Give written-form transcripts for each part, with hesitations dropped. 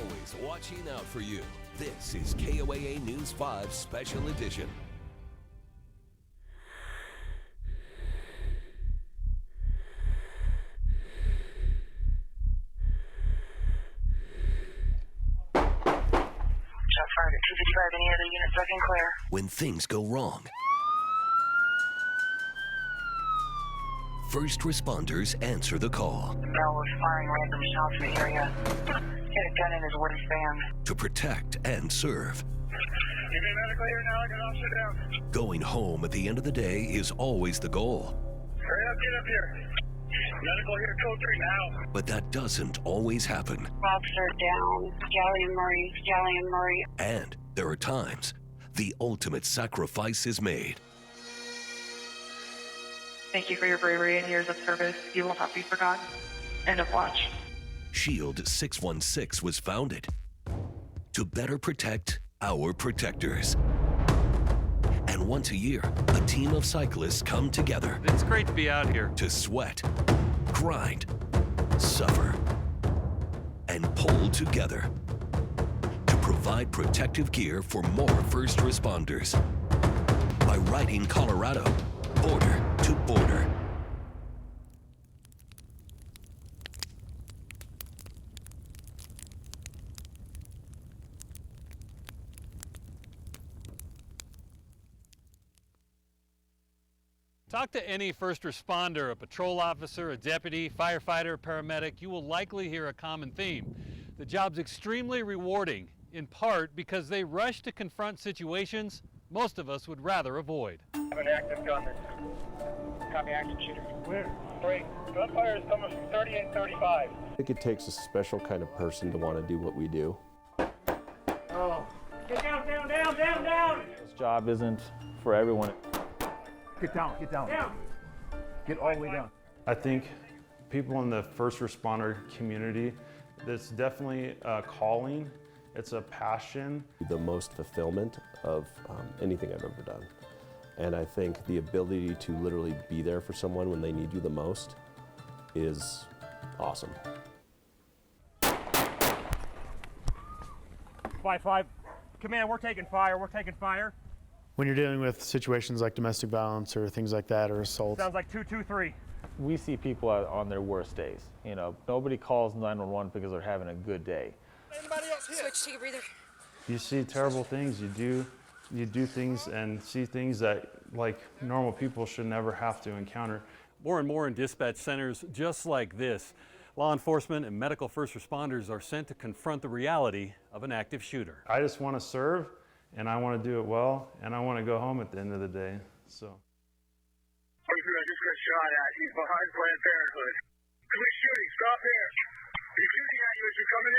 always watching out for you. This is KOAA News 5 Special Edition. Fired at 255, any other units looking clear? When things go wrong, first responders answer the call. Bell was firing random shots in the area. He had a gun in his waistband. To protect and serve. You be medically here now, I can all sit down. Going home at the end of the day is always the goal. Hurry up, get up here. Medical here, code 3 now. But that doesn't always happen. Officer down, Scallion Murray. And there are times the ultimate sacrifice is made. Thank you for your bravery and years of service. You will not be forgotten. End of watch. Shield 616 was founded to better protect our protectors. And once a year, a team of cyclists come together. It's great to be out here. To sweat, grind, suffer, and pull together to provide protective gear for more first responders by riding Colorado border to border. Talk to any first responder, a patrol officer, a deputy, firefighter, paramedic. You will likely hear a common theme. The job's extremely rewarding, in part because they rush to confront situations most of us would rather avoid. I have an active gunman. Copy active shooter. Where? 3. Gunfire is coming from 3835. I think it takes a special kind of person to want to do what we do. Oh. Get down, down, down, down, down! This job isn't for everyone. Get down, get down. Down! Get all the way down. I think people in the first responder community, that's definitely a calling, it's a passion. The most fulfillment of anything I've ever done. And I think the ability to literally be there for someone when they need you the most is awesome. 5-5. Command, we're taking fire, we're taking fire. When you're dealing with situations like domestic violence or things like that or assault. Sounds like 223. We see people on their worst days. You know, nobody calls 911 because they're having a good day. Anybody else here? Switch, take a breather. You see terrible things, you do things and see things that like normal people should never have to encounter. More and more in dispatch centers just like this, law enforcement and medical first responders are sent to confront the reality of an active shooter. I just want to serve, and I want to do it well, and I want to go home at the end of the day. So. I just got shot at. He's behind Planned Parenthood. Quit shooting. Stop here. He's shooting at you as you're coming in.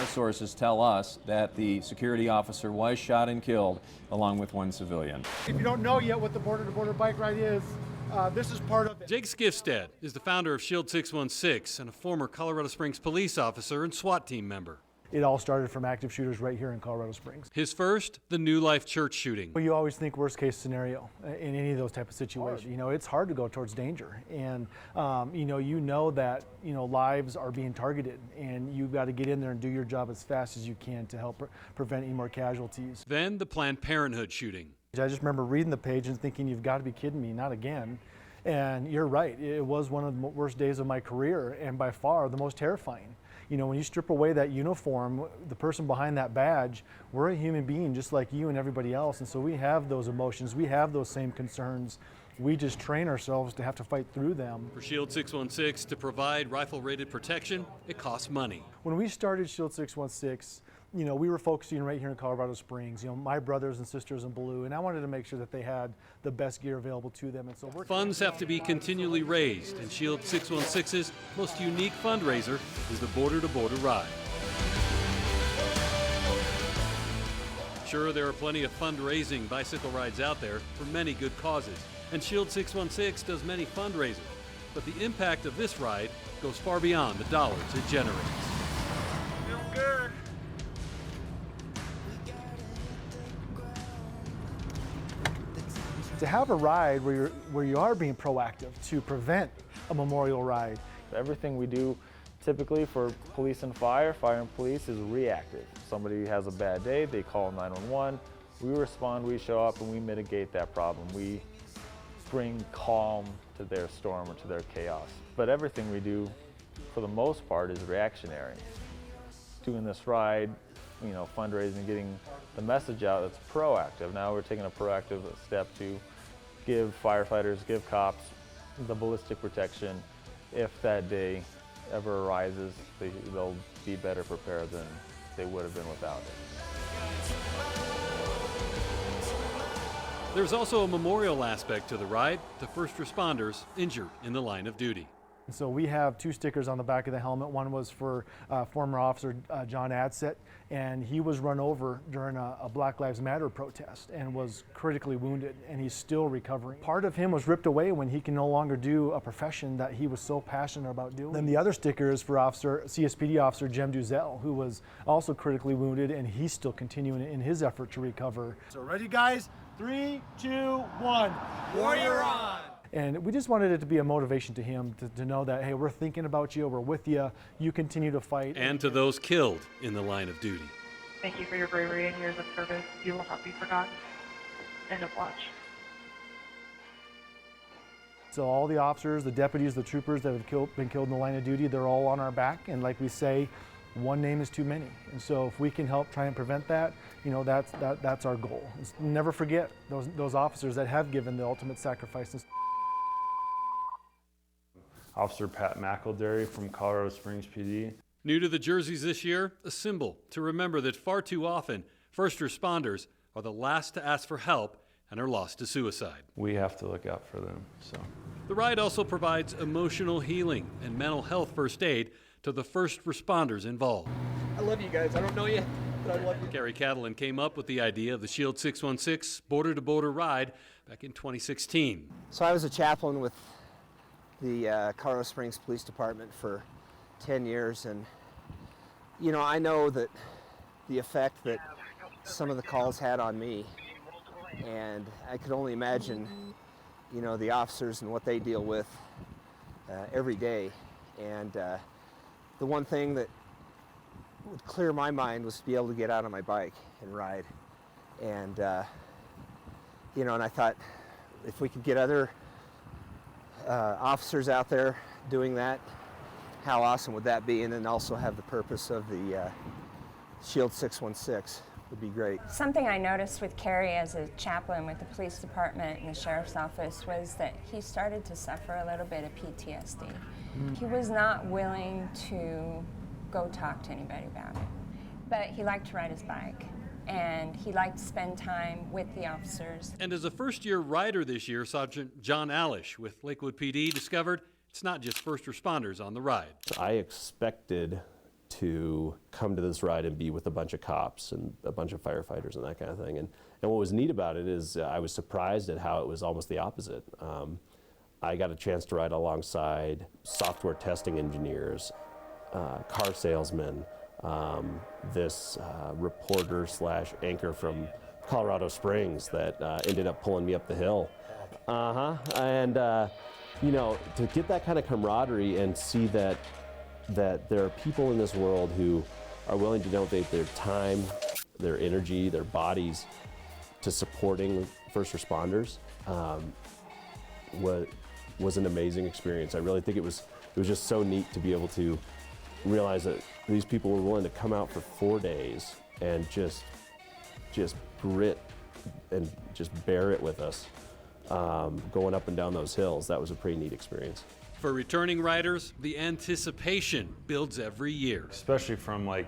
Our sources tell us that the security officer was shot and killed along with one civilian. If you don't know yet what the border-to-border bike ride is, this is part of it. Jake Skifstad is the founder of Shield 616 and a former Colorado Springs police officer and SWAT team member. It all started from active shooters right here in Colorado Springs. His first, the New Life Church shooting. Well, you always think worst case scenario in any of those type of situations. You know, it's hard to go towards danger, and you know that lives are being targeted, and you've got to get in there and do your job as fast as you can to help prevent any more casualties. Then the Planned Parenthood shooting. I just remember reading the page and thinking, you've got to be kidding me, not again. And you're right, it was one of the worst days of my career, and by far the most terrifying. You know, when you strip away that uniform, the person behind that badge, we're a human being just like you and everybody else. And so we have those emotions, we have those same concerns. We just train ourselves to have to fight through them. For Shield 616 to provide rifle-rated protection, it costs money. When we started Shield 616, we were focusing right here in Colorado Springs, my brothers and sisters in blue, and I wanted to make sure that they had the best gear available to them. And so funds have to be continually raised, and Shield 616's most unique fundraiser is the border-to-border ride. Sure, there are plenty of fundraising bicycle rides out there for many good causes, and Shield 616 does many fundraisers, but the impact of this ride goes far beyond the dollars it generates. Feel good. To have a ride where you are being proactive to prevent a memorial ride. Everything we do typically for police and fire and police is reactive. Somebody has a bad day, they call 911, we respond, we show up, and we mitigate that problem. We bring calm to their storm or to their chaos. But everything we do, for the most part, is reactionary. Doing this ride, you know, fundraising, getting the message out, that's proactive. Now we're taking a proactive step to give firefighters, give cops the ballistic protection. If that day ever arises, they'll be better prepared than they would have been without it. There's also a memorial aspect to the ride to first responders injured in the line of duty. So we have 2 stickers on the back of the helmet. One was for former officer John Adset, and he was run over during a Black Lives Matter protest and was critically wounded, and he's still recovering. Part of him was ripped away when he can no longer do a profession that he was so passionate about doing. Then the other sticker is for CSPD officer Jem Duzel, who was also critically wounded, and he's still continuing in his effort to recover. So ready, guys? 3, 2, 1. Warrior on! And we just wanted it to be a motivation to him to know that, hey, we're thinking about you, we're with you, you continue to fight. And to those killed in the line of duty. Thank you for your bravery and years of service. You will not be forgotten. End of watch. So all the officers, the deputies, the troopers that have been killed in the line of duty, they're all on our back. And like we say, one name is too many. And so if we can help try and prevent that, you know, that's our goal. Never forget those officers that have given the ultimate sacrifices. Officer Pat McElderry from Colorado Springs PD. New to the jerseys this year, a symbol to remember that far too often, first responders are the last to ask for help and are lost to suicide. We have to look out for them. So the ride also provides emotional healing and mental health first aid to the first responders involved. I love you guys. I don't know you, but I love you. Gary Catalan came up with the idea of the Shield 616 border-to-border ride back in 2016. So I was a chaplain with the Colorado Springs Police Department for 10 years, and you know, I know that the effect that some of the calls had on me, and I could only imagine, you know, the officers and what they deal with every day. And the one thing that would clear my mind was to be able to get out on my bike and ride. And you know, and I thought if we could get other officers out there doing that, how awesome would that be? And then also have the purpose of the Shield 616 would be great. Something I noticed with Kerry as a chaplain with the police department and the sheriff's office was that he started to suffer a little bit of PTSD. He was not willing to go talk to anybody about it, but he liked to ride his bike. And he liked to spend time with the officers. And as a first-year rider this year, Sergeant John Alish with Lakewood PD discovered it's not just first responders on the ride. I expected to come to this ride and be with a bunch of cops and a bunch of firefighters and that kind of thing. And what was neat about it is I was surprised at how it was almost the opposite. I got a chance to ride alongside software testing engineers, car salesmen, this reporter / anchor from Colorado Springs that ended up pulling me up the hill. And you know, to get that kind of camaraderie and see that there are people in this world who are willing to donate their time, their energy, their bodies to supporting first responders was an amazing experience. I really think it was just so neat to be able to realize that these people were willing to come out for 4 days and just grit and just bear it with us, going up and down those hills. That was a pretty neat experience. For returning riders, the anticipation builds every year. Especially from like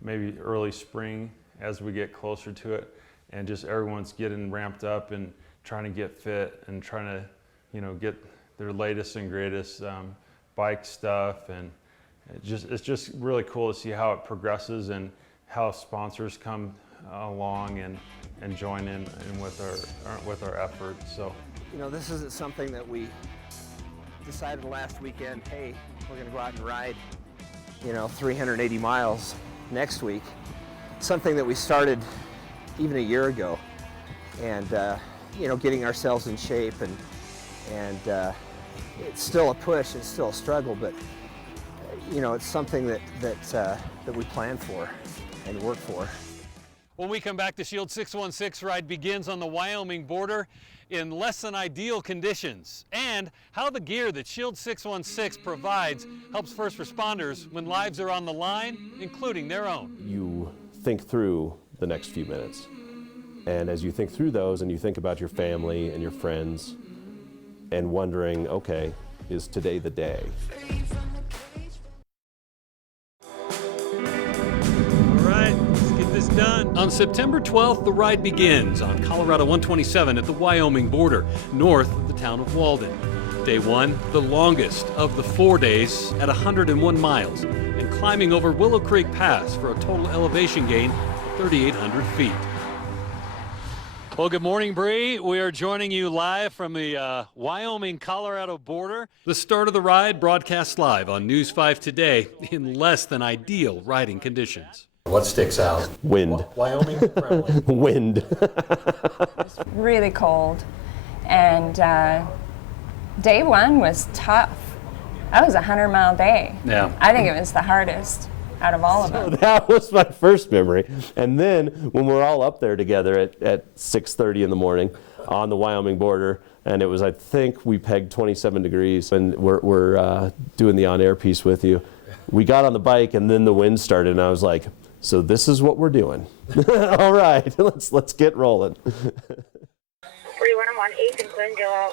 maybe early spring as we get closer to it, and just everyone's getting ramped up and trying to get fit and trying to, you know, get their latest and greatest bike stuff. And it's just really cool to see how it progresses and how sponsors come along and join in with our efforts. So, you know, this isn't something that we decided last weekend, hey, we're going to go out and ride, you know, 380 miles next week. Something that we started even a year ago, and you know, getting ourselves in shape, and it's still a push, it's still a struggle, but you know, it's something that we plan for and work for. When we come back, the Shield 616 ride begins on the Wyoming border in less than ideal conditions, and how the gear that Shield 616 provides helps first responders when lives are on the line, including their own. You think through the next few minutes, and as you think through those and you think about your family and your friends and wondering, okay, is today the day? This done. On September 12th, the ride begins on Colorado 127 at the Wyoming border, north of the town of Walden. Day one, the longest of the 4 days at 101 miles, and climbing over Willow Creek Pass for a total elevation gain of 3,800 feet. Well, good morning, Bree. We are joining you live from the Wyoming-Colorado border. The start of the ride broadcast live on News5 today in less than ideal riding conditions. What sticks out? Wind. Wyoming friendly. Wind. It's really cold, and day one was tough. That was a 100-mile day. Yeah. I think it was the hardest out of all of them. So that was my first memory. And then when we're all up there together at 6:30 in the morning on the Wyoming border, and it was, I think we pegged 27 degrees, and we're doing the on-air piece with you. We got on the bike, and then the wind started, and I was like, so this is what we're doing. All right, let's get rolling. 41, I'm on 8th and Glendale out.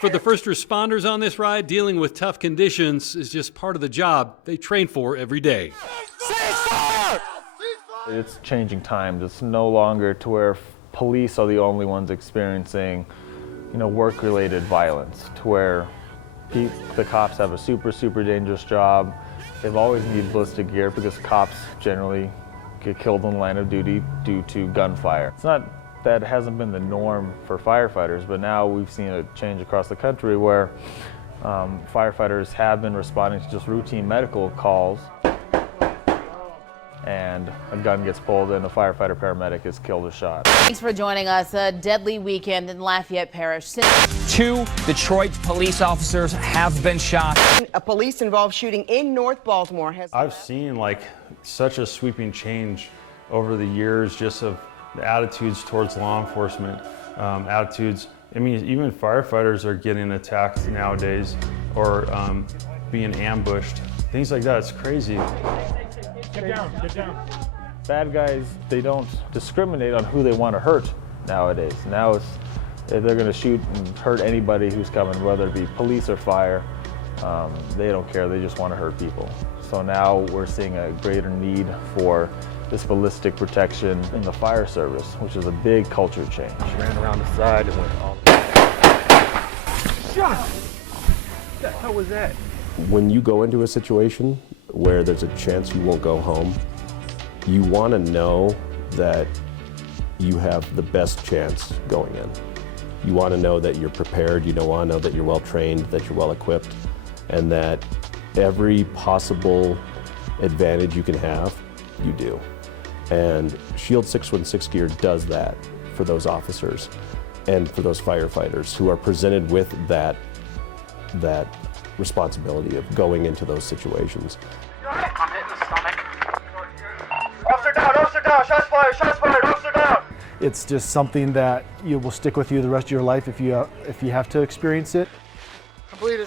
For the first responders on this ride, dealing with tough conditions is just part of the job they train for every day. It's changing times. It's no longer to where police are the only ones experiencing, you know, work-related violence, to where the cops have a super dangerous job. They've always needed ballistic gear because cops generally get killed in the line of duty due to gunfire. It's not that it hasn't been the norm for firefighters, but now we've seen a change across the country where firefighters have been responding to just routine medical calls, and a gun gets pulled and a firefighter paramedic is killed or shot. Thanks for joining us. A deadly weekend in Lafayette Parish. 2 Detroit police officers have been shot. A police-involved shooting in North Baltimore has... I've seen like such a sweeping change over the years just of the attitudes towards law enforcement, attitudes. I mean, even firefighters are getting attacked nowadays or being ambushed. Things like that, it's crazy. Get down, get down. Bad guys, they don't discriminate on who they want to hurt nowadays. Now it's, they're going to shoot and hurt anybody who's coming, whether it be police or fire. They don't care, they just want to hurt people. So now we're seeing a greater need for this ballistic protection in the fire service, which is a big culture change. Ran around the side and went all the way. Shot! What the hell was that? When you go into a situation where there's a chance you won't go home, you want to know that you have the best chance going in. You want to know that you're prepared, you want to know that you're well trained, that you're well equipped, and that every possible advantage you can have, you do. And Shield 616 gear does that for those officers and for those firefighters who are presented with that responsibility of going into those situations. I'm hitting the stomach. Officer down, shots fired, officer down. It's just something that will stick with you the rest of your life if you have to experience it. I'm bleeding.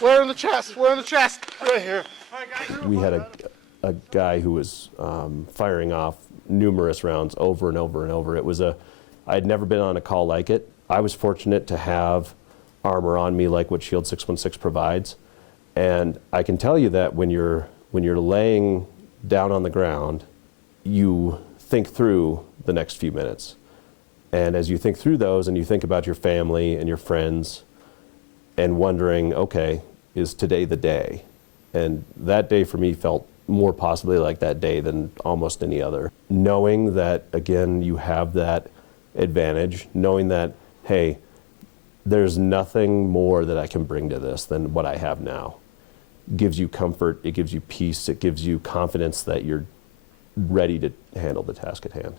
Where in the chest? Right here. We had a guy who was firing off numerous rounds over and over and over. I'd never been on a call like it. I was fortunate to have armor on me like what Shield 616 provides. And I can tell you that when you're laying down on the ground, you think through the next few minutes. And as you think through those and you think about your family and your friends and wondering, okay, is today the day? And that day for me felt more possibly like that day than almost any other. Knowing that, again, you have that advantage, knowing that, hey, there's nothing more that I can bring to this than what I have now. Gives you comfort, it gives you peace, it gives you confidence that you're ready to handle the task at hand.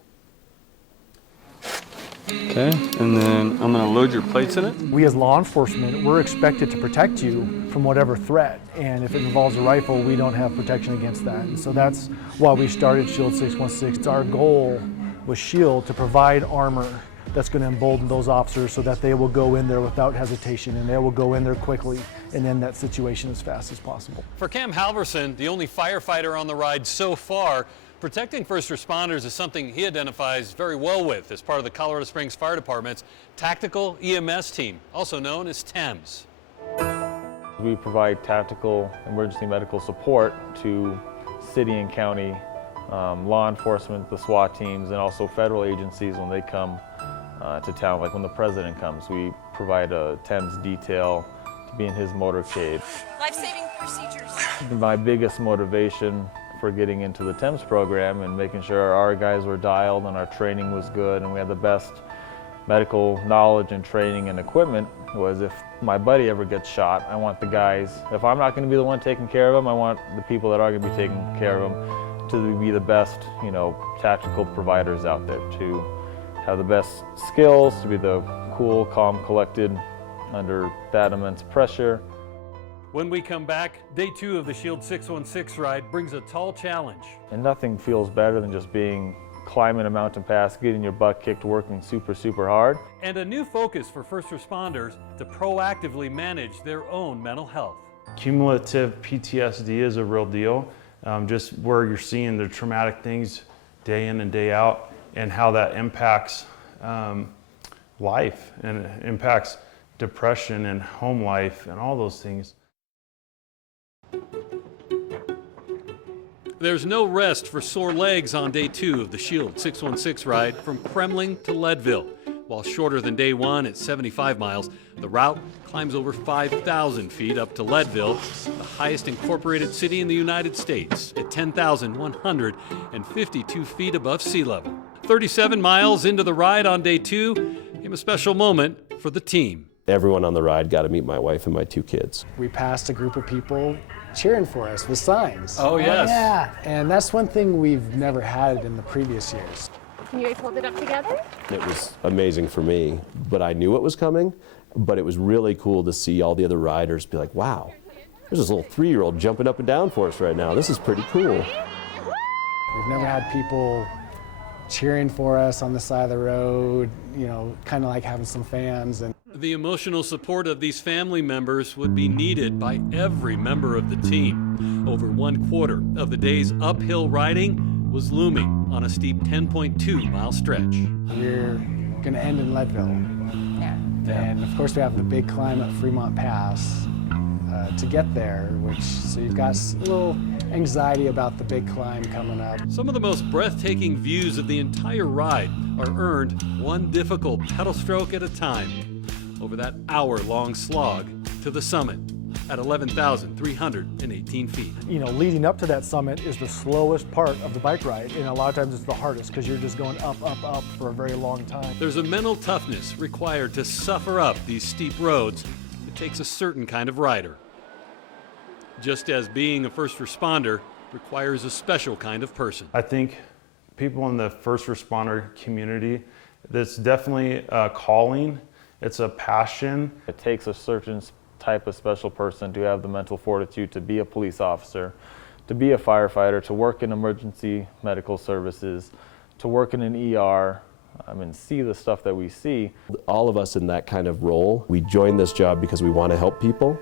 Okay, and then I'm gonna load your plates in it. We as law enforcement, we're expected to protect you from whatever threat. And if it involves a rifle, we don't have protection against that. And so that's why we started Shield 616. Our goal with Shield to provide armor that's going to embolden those officers so that they will go in there without hesitation and they will go in there quickly and end that situation as fast as possible. For Cam Halverson, the only firefighter on the ride so far, protecting first responders is something he identifies very well with as part of the Colorado Springs Fire Department's Tactical EMS team, also known as TEMS. We provide tactical emergency medical support to city and county law enforcement, the SWAT teams, and also federal agencies when they come to town, like when the president comes. We provide a TEMS detail to be in his motorcade. Life-saving procedures. My biggest motivation for getting into the TEMS program and making sure our guys were dialed and our training was good and we had the best medical knowledge and training and equipment was if my buddy ever gets shot, I want the guys, if I'm not going to be the one taking care of him, I want the people that are going to be taking care of him to be the best, tactical providers out there, to have the best skills, to be the cool, calm, collected under that immense pressure. When we come back, day 2 of the Shield 616 ride brings a tall challenge. And nothing feels better than just climbing a mountain pass, getting your butt kicked, working super, super hard. And a new focus for first responders to proactively manage their own mental health. Cumulative PTSD is a real deal, just where you're seeing the traumatic things day in and day out and how that impacts life and it impacts depression and home life and all those things. There's no rest for sore legs on day 2 of the Shield 616 ride from Kremling to Leadville. While shorter than day 1 at 75 miles, the route climbs over 5,000 feet up to Leadville, the highest incorporated city in the United States, at 10,152 feet above sea level. 37 miles into the ride on day 2 came a special moment for the team. Everyone on the ride got to meet my wife and my 2 kids. We passed a group of people cheering for us with signs. Oh, yes. Yeah, and that's one thing we've never had in the previous years. Can you guys hold it up together? It was amazing for me, but I knew it was coming, but it was really cool to see all the other riders be like, wow, there's this little 3-year-old jumping up and down for us right now. This is pretty cool. We've never had people cheering for us on the side of the road, kind of like having some fans. And the emotional support of these family members would be needed by every member of the team. Over 1/4 of the day's uphill riding was looming on a steep 10.2-mile stretch. We're going to end in Leadville. Yeah. And of course we have the big climb at Fremont Pass to get there, so you've got a little anxiety about the big climb coming up. Some of the most breathtaking views of the entire ride are earned one difficult pedal stroke at a time over that hour-long slog to the summit at 11,318 feet. Leading up to that summit is the slowest part of the bike ride, and a lot of times it's the hardest because you're just going up, up, up for a very long time. There's a mental toughness required to suffer up these steep roads. It takes a certain kind of rider. Just as being a first responder requires a special kind of person. I think people in the first responder community, that's definitely a calling. It's a passion. It takes a certain type of special person to have the mental fortitude to be a police officer, to be a firefighter, to work in emergency medical services, to work in an ER, and see the stuff that we see. All of us in that kind of role, we joined this job because we want to help people,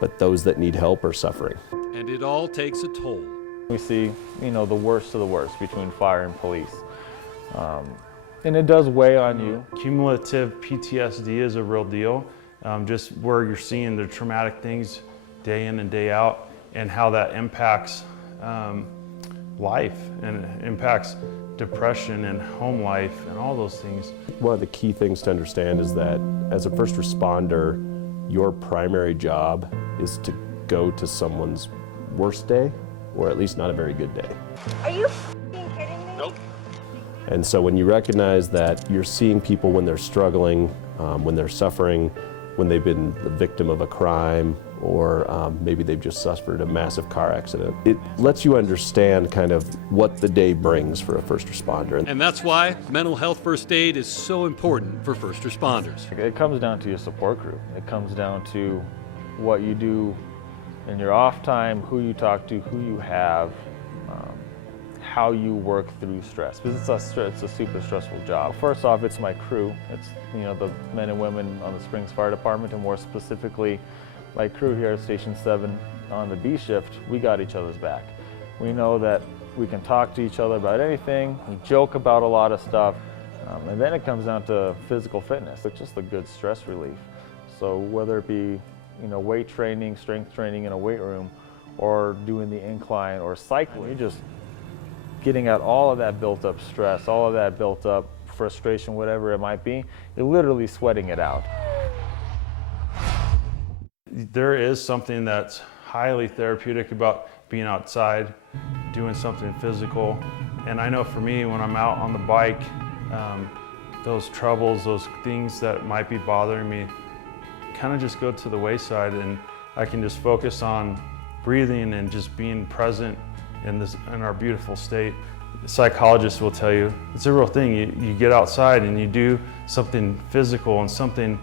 but those that need help are suffering. And it all takes a toll. We see, the worst of the worst between fire and police. And it does weigh on you. Cumulative PTSD is a real deal, just where you're seeing the traumatic things day in and day out and how that impacts life and impacts depression and home life and all those things. One of the key things to understand is that as a first responder, your primary job is to go to someone's worst day, or at least not a very good day. Are you kidding me? Nope. And so when you recognize that you're seeing people when they're struggling, when they're suffering, when they've been the victim of a crime or maybe they've just suffered a massive car accident. It lets you understand kind of what the day brings for a first responder. And that's why mental health first aid is so important for first responders. It comes down to your support group. It comes down to what you do in your off time, who you talk to, who you have, how you work through stress, because it's a super stressful job. First off, it's my crew. It's the men and women on the Springs Fire Department, and more specifically, my crew here at Station 7 on the B shift. We got each other's back. We know that we can talk to each other about anything. We joke about a lot of stuff, and then it comes down to physical fitness. It's just a good stress relief. So whether it be weight training, strength training in a weight room, or doing the incline or cycling, you're just getting out all of that built up stress, all of that built up frustration, whatever it might be. You're literally sweating it out. There is something that's highly therapeutic about being outside, doing something physical. And I know for me, when I'm out on the bike, those troubles, those things that might be bothering me kind of just go to the wayside, and I can just focus on breathing and just being present in our beautiful state. Psychologists will tell you it's a real thing. You get outside and you do something physical and something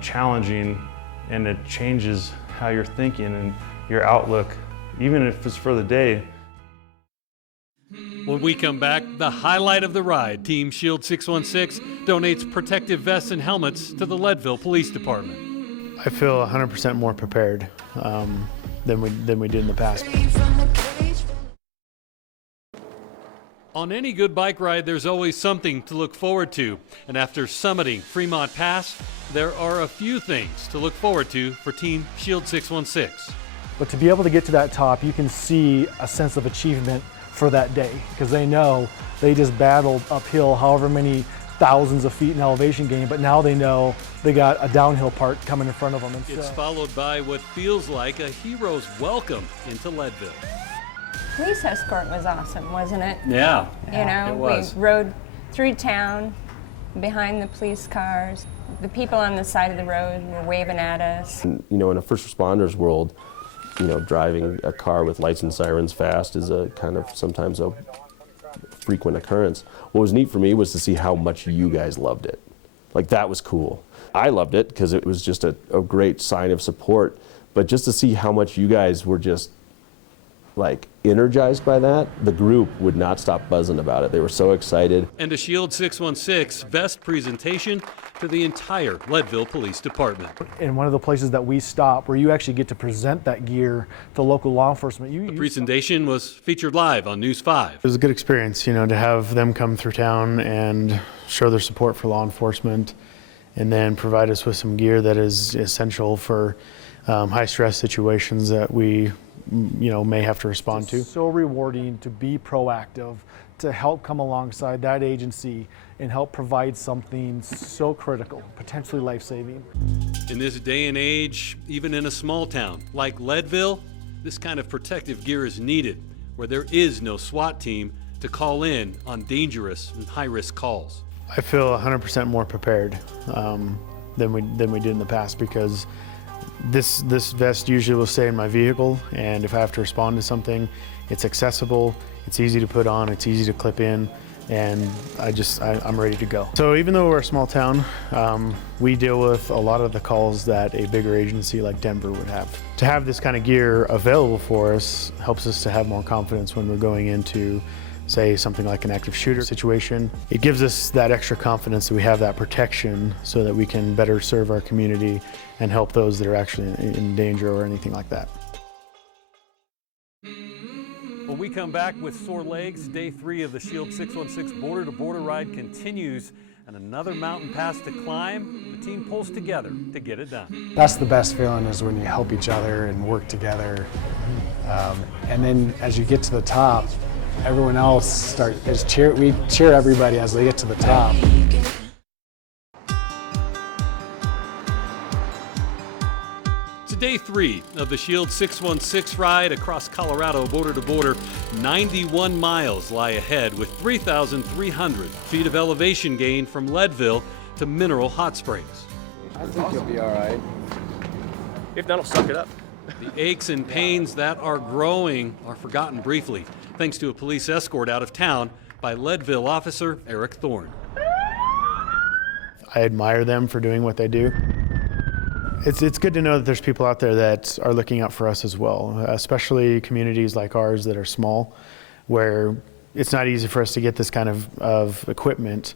challenging, and it changes how you're thinking and your outlook, even if it's for the day. When we come back, the highlight of the ride, Team Shield 616 donates protective vests and helmets to the Leadville Police Department. I feel 100% more prepared than we did in the past. On any good bike ride, there's always something to look forward to. And after summiting Fremont Pass, there are a few things to look forward to for Team Shield 616. But to be able to get to that top, you can see a sense of achievement for that day, because they know they just battled uphill however many thousands of feet in elevation gain, but now they know they got a downhill part coming in front of them. And it's followed by what feels like a hero's welcome into Leadville. Police escort was awesome, wasn't it? Yeah, it was. We rode through town, behind the police cars. The people on the side of the road were waving at us. And, in a first responders world, driving a car with lights and sirens fast is a kind of sometimes a frequent occurrence. What was neat for me was to see how much you guys loved it. Like, that was cool. I loved it because it was just a great sign of support, but just to see how much you guys were just like energized by that, the group would not stop buzzing about it. They were so excited. And a Shield 616 vest presentation to the entire Leadville Police Department. In one of the places that we stop, where you actually get to present that gear to local law enforcement. The presentation was featured live on News 5. It was a good experience, to have them come through town and show their support for law enforcement, and then provide us with some gear that is essential for high stress situations that we may have to respond to. It's so rewarding to be proactive, to help come alongside that agency and help provide something so critical, potentially life-saving. In this day and age, even in a small town like Leadville, this kind of protective gear is needed, where there is no SWAT team to call in on dangerous and high-risk calls. I feel 100% more prepared than we did in the past, because this vest usually will stay in my vehicle, and if I have to respond to something, it's accessible, it's easy to put on, it's easy to clip in, and I'm ready to go. So even though we're a small town, we deal with a lot of the calls that a bigger agency like Denver would have. To have this kind of gear available for us helps us to have more confidence when we're going into, say, something like an active shooter situation. It gives us that extra confidence that we have that protection so that we can better serve our community and help those that are actually in danger or anything like that. When we come back with sore legs, day 3 of the Shield 616 border-to-border ride continues, and another mountain pass to climb. The team pulls together to get it done. That's the best feeling, is when you help each other and work together. And then as you get to the top, everyone else we cheer everybody as they get to the top. To day 3 of the Shield 616 ride across Colorado border to border. 91 miles lie ahead with 3,300 feet of elevation gain from Leadville to Mineral Hot Springs. I think you'll be all right. If not, I'll suck it up. The aches and pains that are growing are forgotten briefly, thanks to a police escort out of town by Leadville officer Eric Thorne. I admire them for doing what they do. It's good to know that there's people out there that are looking out for us as well, especially communities like ours that are small, where it's not easy for us to get this kind of equipment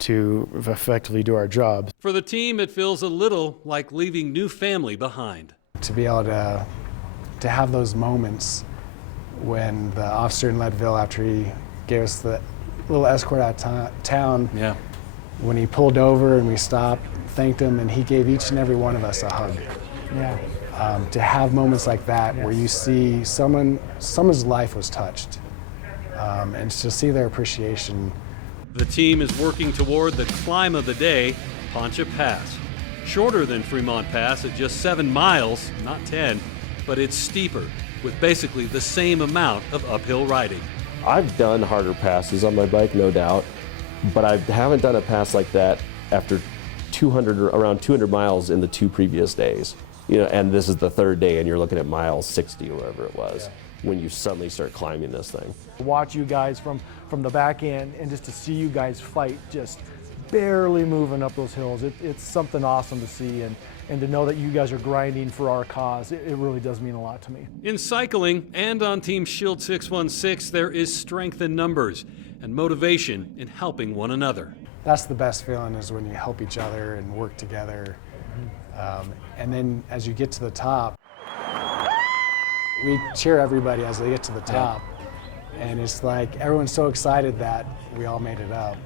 to effectively do our jobs. For the team, it feels a little like leaving new family behind. To be able to have those moments when the officer in Leadville, after he gave us the little escort out of town, yeah, when he pulled over and we stopped, thanked him, and he gave each and every one of us a hug. Yeah. To have moments like that, yes, where you see someone's life was touched, and to see their appreciation. The team is working toward the climb of the day, Poncha Pass. Shorter than Fremont Pass at just 7 miles, not 10, but it's steeper, with basically the same amount of uphill riding. I've done harder passes on my bike, no doubt, but I haven't done a pass like that after around 200 miles in the 2 previous days. You know, and this is the 3rd day, and you're looking at mile 60 or whatever it was, when you suddenly start climbing this thing. Watch you guys from the back end, and just to see you guys fight, just barely moving up those hills. It's something awesome to see, and to know that you guys are grinding for our cause. It really does mean a lot to me. In cycling and on Team Shield 616, there is strength in numbers and motivation in helping one another. That's the best feeling, is when you help each other and work together. And then as you get to the top, we cheer everybody as they get to the top. And it's like everyone's so excited that we all made it up.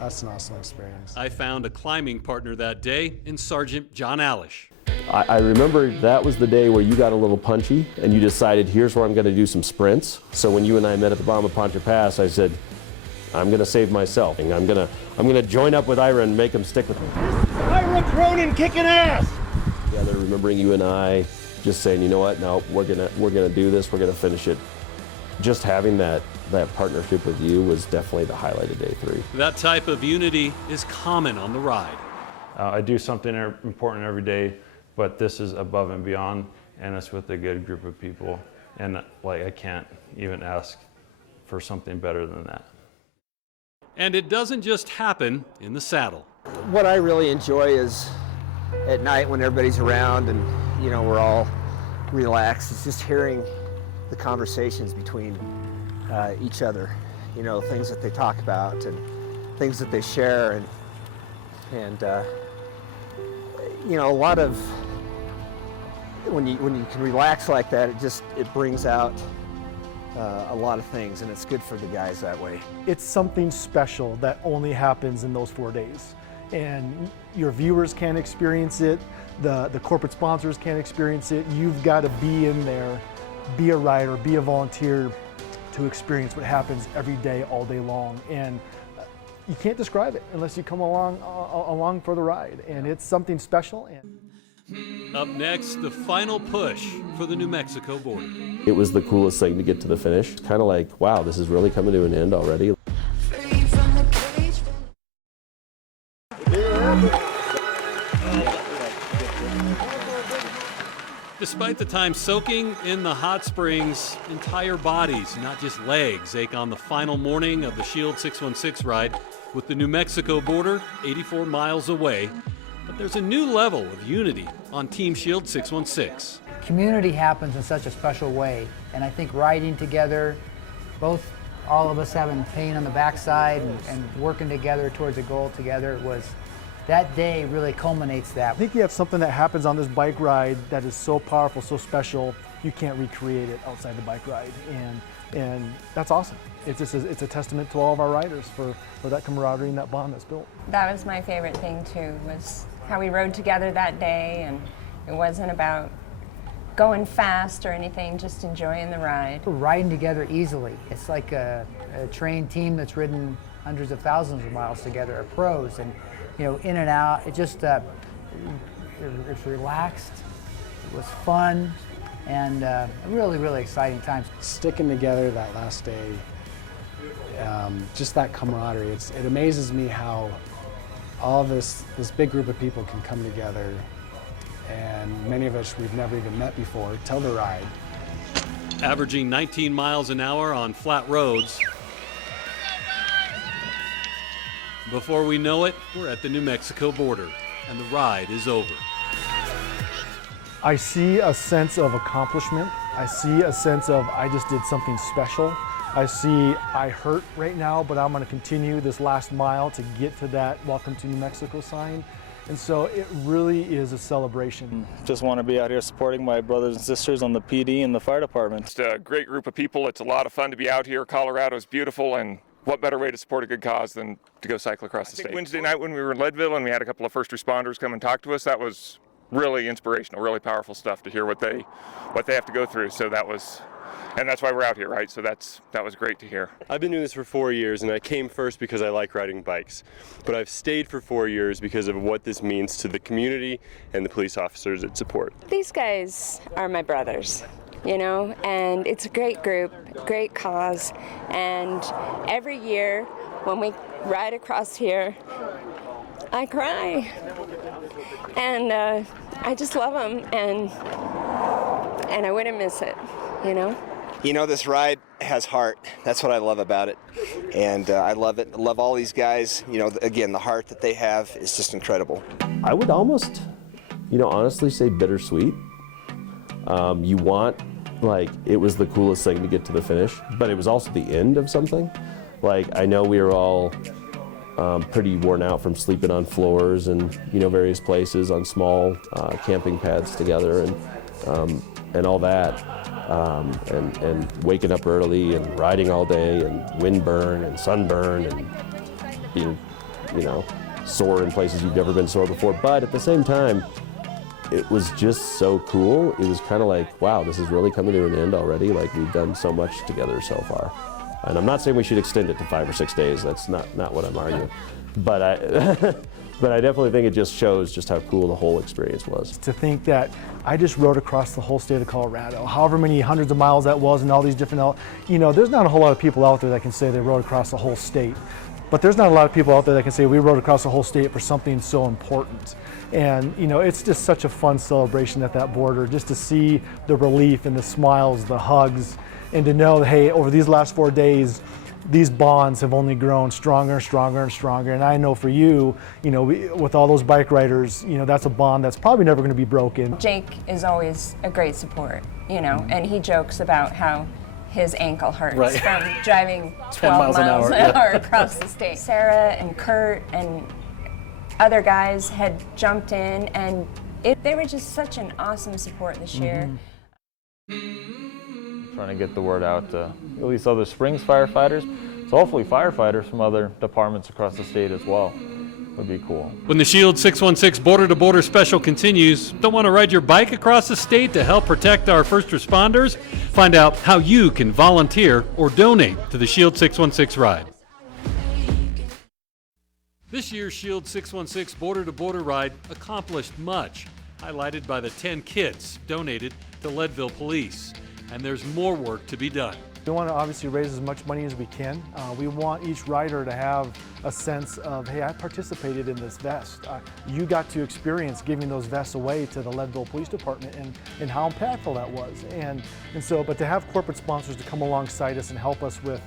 That's an awesome experience. I found a climbing partner that day in Sergeant John Alish. I remember that was the day where you got a little punchy and you decided, here's where I'm going to do some sprints. So when you and I met at the bottom of Poncha Pass, I said, I'm going to save myself. And I'm going to join up with Ira and make him stick with me. Ira Cronin kicking ass! Yeah, they're remembering you and I just saying, you know what, no, we're gonna do this, we're gonna finish it. Just having that partnership with you was definitely the highlight of day 3. That type of unity is common on the ride. I do something important every day, but this is above and beyond, and it's with a good group of people. And I can't even ask for something better than that. And it doesn't just happen in the saddle. What I really enjoy is at night when everybody's around and we're all relaxed, it's just hearing the conversations between each other, things that they talk about and things that they share, and a lot of when you can relax like that, it brings out a lot of things, and it's good for the guys that way. It's something special that only happens in those 4 days, and your viewers can't experience it, the corporate sponsors can't experience it. You've got to be in there, be a rider, be a volunteer to experience what happens every day, all day long, and you can't describe it unless you come along for the ride, and it's something special. Up next, the final push for the New Mexico border. It was the coolest thing to get to the finish. Kind of like, wow, this is really coming to an end already. Despite the time soaking in the hot springs, entire bodies, not just legs, ache on the final morning of the Shield 616 ride with the New Mexico border 84 miles away. But there's a new level of unity on Team Shield 616. Community happens in such a special way, and I think riding together, all of us having pain on the backside and working together towards a goal together, that day really culminates that. I think you have something that happens on this bike ride that is so powerful, so special, you can't recreate it outside the bike ride, and that's awesome. It's a testament to all of our riders for that camaraderie and that bond that's built. That was my favorite thing too, was how we rode together that day, and it wasn't about going fast or anything, just enjoying the ride. We're riding together easily. It's like a trained team that's ridden hundreds of thousands of miles together, are pros, and in and out. It just it's relaxed. It was fun, and really, really exciting times. Sticking together that last day, just that camaraderie. It amazes me how all this big group of people can come together and many of us we've never even met before till the ride. Averaging 19 miles an hour on flat roads. Before we know it, we're at the New Mexico border, and the ride is over. I see a sense of accomplishment. I see a sense of I just did something special. I see I hurt right now, but I'm going to continue this last mile to get to that Welcome to New Mexico sign. And so it really is a celebration. Just want to be out here supporting my brothers and sisters on the PD and the fire department. It's a great group of people. It's a lot of fun to be out here. Colorado's beautiful, and what better way to support a good cause than to go cycle across the state. Wednesday night when we were in Leadville and we had a couple of first responders come and talk to us, that was really inspirational, really powerful stuff to hear what they have to go through. So that's why we're out here, right? So that was great to hear. I've been doing this for 4 years, and I came first because I like riding bikes. But I've stayed for 4 years because of what this means to the community and the police officers it support. These guys are my brothers, you know, and it's a great group, great cause, and every year when we ride across here, I cry, and I just love them, and I wouldn't miss it, you know. You know, this ride has heart. That's what I love about it. And I love it. I love all these guys. You know, again, the heart that they have is just incredible. I would almost, honestly say bittersweet. You want, it was the coolest thing to get to the finish, but it was also the end of something. I know we were all pretty worn out from sleeping on floors and, various places on small camping pads together and all that. And waking up early and riding all day and windburn and sunburn and being, sore in places you've never been sore before. But at the same time, it was just so cool. It was kind of like, wow, this is really coming to an end already. We've done so much together so far. And I'm not saying we should extend it to 5 or 6 days. That's not what I'm arguing. But I definitely think it just shows just how cool the whole experience was. To think that I just rode across the whole state of Colorado, however many hundreds of miles that was, and all these different, there's not a whole lot of people out there that can say they rode across the whole state. But there's not a lot of people out there that can say we rode across the whole state for something so important. And it's just such a fun celebration at that border, just to see the relief and the smiles, the hugs, and to know, hey, over these last 4 days, these bonds have only grown stronger and stronger and stronger. And I know for you, with all those bike riders, that's a bond that's probably never going to be broken. Jake is always a great support, and he jokes about how his ankle hurts from driving 12 miles an hour across the state. Sarah and Kurt and other guys had jumped in, and they were just such an awesome support this year. Trying to get the word out to at least other Springs firefighters. So hopefully firefighters from other departments across the state as well would be cool. When the Shield 616 border-to-border special continues, don't want to ride your bike across the state to help protect our first responders? Find out how you can volunteer or donate to the Shield 616 ride. This year's Shield 616 border-to-border ride accomplished much, highlighted by the 10 kits donated to Leadville Police. And there's more work to be done. We want to obviously raise as much money as we can. We want each rider to have a sense of, hey, I participated in this vest. You got to experience giving those vests away to the Leadville Police Department and how impactful that was. And so, but to have corporate sponsors to come alongside us and help us with,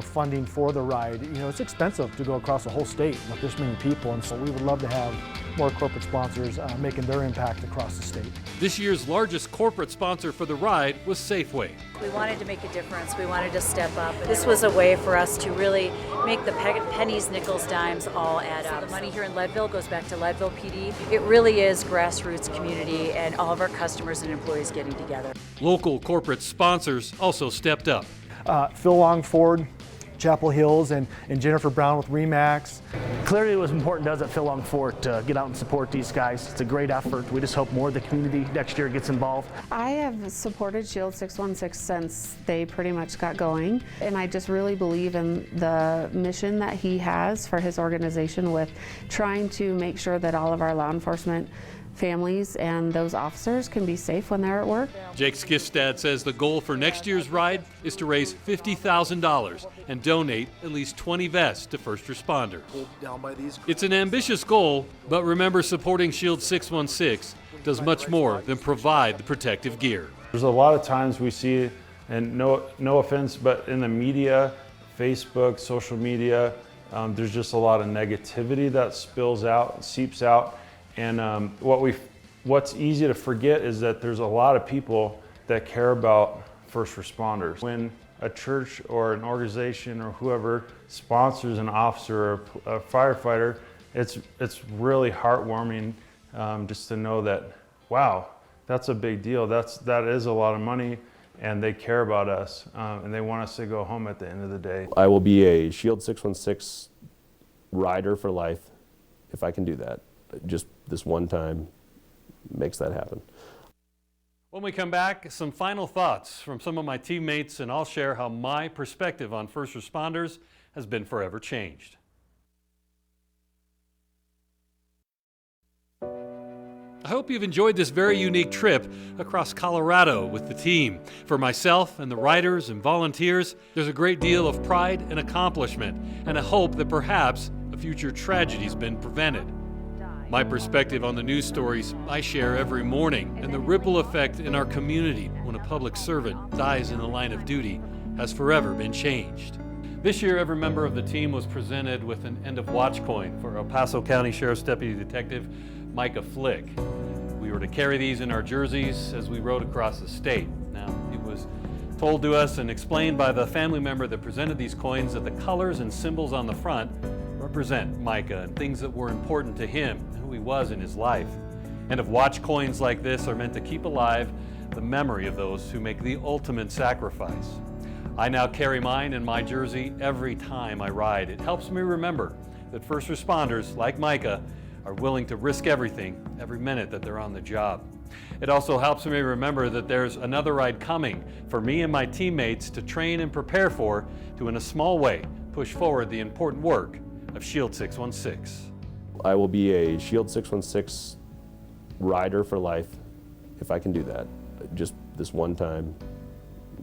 funding for the ride, it's expensive to go across the whole state with this many people. And so we would love to have more corporate sponsors making their impact across the state. This year's largest corporate sponsor for the ride was Safeway. We wanted to make a difference. We wanted to step up. This was a way for us to really make the pennies, nickels, dimes all add up. So the money here in Leadville goes back to Leadville PD. It really is grassroots community and all of our customers and employees getting together. Local corporate sponsors also stepped up. Phil Longford, Chapel Hills, and Jennifer Brown with Remax. Clearly it was important to us at Phil Longford to get out and support these guys. It's a great effort. We just hope more of the community next year gets involved. I have supported Shield 616 since they pretty much got going, and I just really believe in the mission that he has for his organization with trying to make sure that all of our law enforcement families and those officers can be safe when they're at work. Jake Skifstad says the goal for next year's ride is to raise $50,000 and donate at least 20 vests to first responders. It's an ambitious goal, but remember, supporting Shield 616 does much more than provide the protective gear. There's a lot of times we see, and no offense, but in the media, Facebook, social media, there's just a lot of negativity that spills out, seeps out. And what's easy to forget is that there's a lot of people that care about first responders. When a church or an organization or whoever sponsors an officer or a firefighter, it's really heartwarming just to know that, wow, that's a big deal. That is a lot of money, and they care about us, and they want us to go home at the end of the day. I will be a Shield 616 rider for life if I can do that. Just this one time makes that happen. When we come back, some final thoughts from some of my teammates, and I'll share how my perspective on first responders has been forever changed. I hope you've enjoyed this very unique trip across Colorado with the team. For myself and the riders and volunteers, there's a great deal of pride and accomplishment, and a hope that perhaps a future tragedy's been prevented. My perspective on the news stories I share every morning, and the ripple effect in our community when a public servant dies in the line of duty, has forever been changed. This year, every member of the team was presented with an end-of-watch coin for El Paso County Sheriff's Deputy Detective Micah Flick. We were to carry these in our jerseys as we rode across the state. Now, it was told to us and explained by the family member that presented these coins that the colors and symbols on the front represent Micah and things that were important to him and who he was in his life. End-of-watch coins like this are meant to keep alive the memory of those who make the ultimate sacrifice. I now carry mine in my jersey every time I ride. It helps me remember that first responders, like Micah, are willing to risk everything every minute that they're on the job. It also helps me remember that there's another ride coming for me and my teammates to train and prepare for, to in a small way push forward the important work of Shield 616. I will be a Shield 616 rider for life if I can do that. Just this one time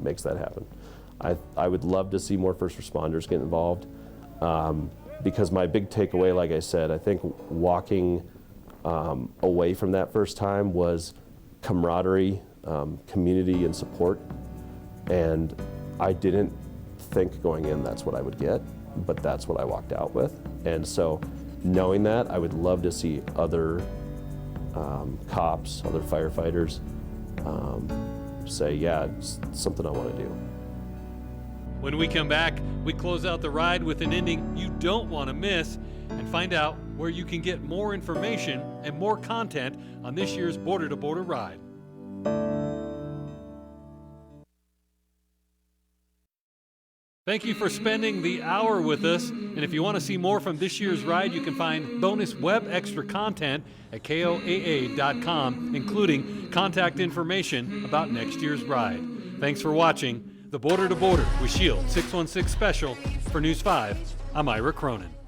makes that happen. I would love to see more first responders get involved. Because my big takeaway, like I said, I think walking away from that first time was camaraderie, community, and support. And I didn't think going in that's what I would get, but that's what I walked out with. And so knowing that, I would love to see other cops, other firefighters say, yeah, it's something I want to do. When we come back, we close out the ride with an ending you don't want to miss and find out where you can get more information and more content on this year's Border to Border ride. Thank you for spending the hour with us. And if you want to see more from this year's ride, you can find bonus web extra content at koaa.com, including contact information about next year's ride. Thanks for watching the Border to Border with Shield 616 Special. For News 5, I'm Ira Cronin.